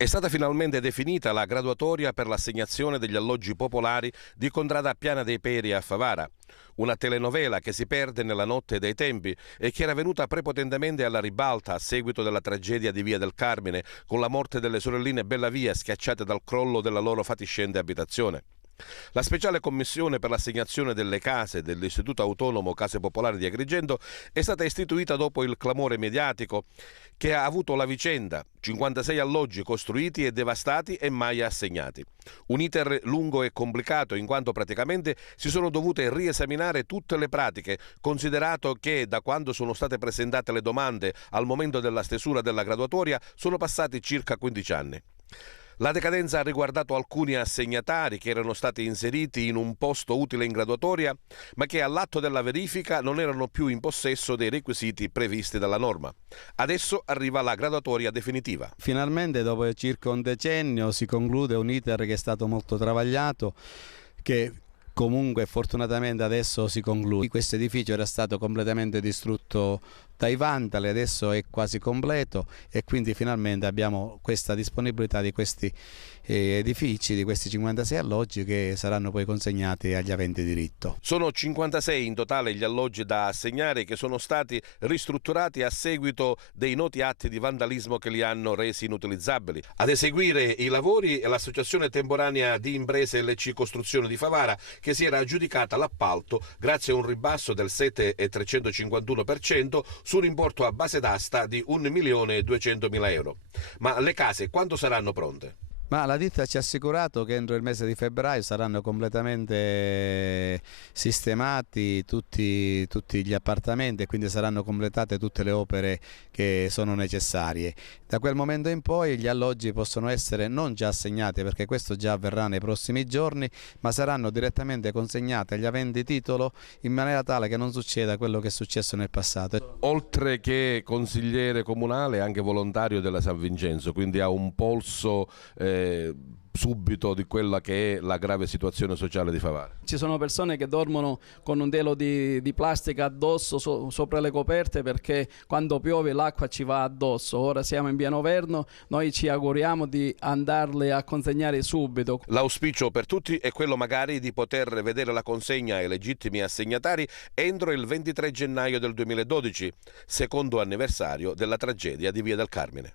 È stata finalmente definita la graduatoria per l'assegnazione degli alloggi popolari di Contrada Piana dei Peri a Favara. Una telenovela che si perde nella notte dei tempi e che era venuta prepotentemente alla ribalta a seguito della tragedia di Via del Carmine, con la morte delle sorelline Bellavia schiacciate dal crollo della loro fatiscente abitazione. La speciale commissione per l'assegnazione delle case dell'Istituto Autonomo Case Popolari di Agrigento è stata istituita dopo il clamore mediatico che ha avuto la vicenda: 56 alloggi costruiti e devastati e mai assegnati. Un iter lungo e complicato, in quanto praticamente si sono dovute riesaminare tutte le pratiche, considerato che da quando sono state presentate le domande al momento della stesura della graduatoria sono passati circa 15 anni. La decadenza ha riguardato alcuni assegnatari che erano stati inseriti in un posto utile in graduatoria, ma che all'atto della verifica non erano più in possesso dei requisiti previsti dalla norma. Adesso arriva la graduatoria definitiva. Finalmente, dopo circa un decennio, si conclude un iter che è stato molto travagliato, che comunque fortunatamente adesso si conclude. Questo edificio era stato completamente distrutto dai vandali, adesso è quasi completo e quindi finalmente abbiamo questa disponibilità di questi edifici, di questi 56 alloggi che saranno poi consegnati agli aventi diritto. Sono 56 in totale gli alloggi da assegnare, che sono stati ristrutturati a seguito dei noti atti di vandalismo che li hanno resi inutilizzabili. Ad eseguire i lavori è l'Associazione Temporanea di Imprese LC Costruzione di Favara, che si era aggiudicata l'appalto grazie a un ribasso del 7,351% su un importo a base d'asta di 1.200.000 euro. Ma le case quando saranno pronte? Ma la ditta ci ha assicurato che entro il mese di febbraio saranno completamente sistemati tutti gli appartamenti e quindi saranno completate tutte le opere che sono necessarie. Da quel momento in poi gli alloggi possono essere non già assegnati, perché questo già avverrà nei prossimi giorni, ma saranno direttamente consegnati agli aventi titolo in maniera tale che non succeda quello che è successo nel passato. Oltre che consigliere comunale, anche volontario della San Vincenzo, quindi ha un polso subito di quella che è la grave situazione sociale di Favara. Ci sono persone che dormono con un telo di plastica addosso sopra le coperte, perché quando piove l'acqua ci va addosso. Ora siamo in pieno verno, noi ci auguriamo di andarle a consegnare subito. L'auspicio per tutti è quello magari di poter vedere la consegna ai legittimi assegnatari entro il 23 gennaio del 2012, secondo anniversario della tragedia di Via del Carmine.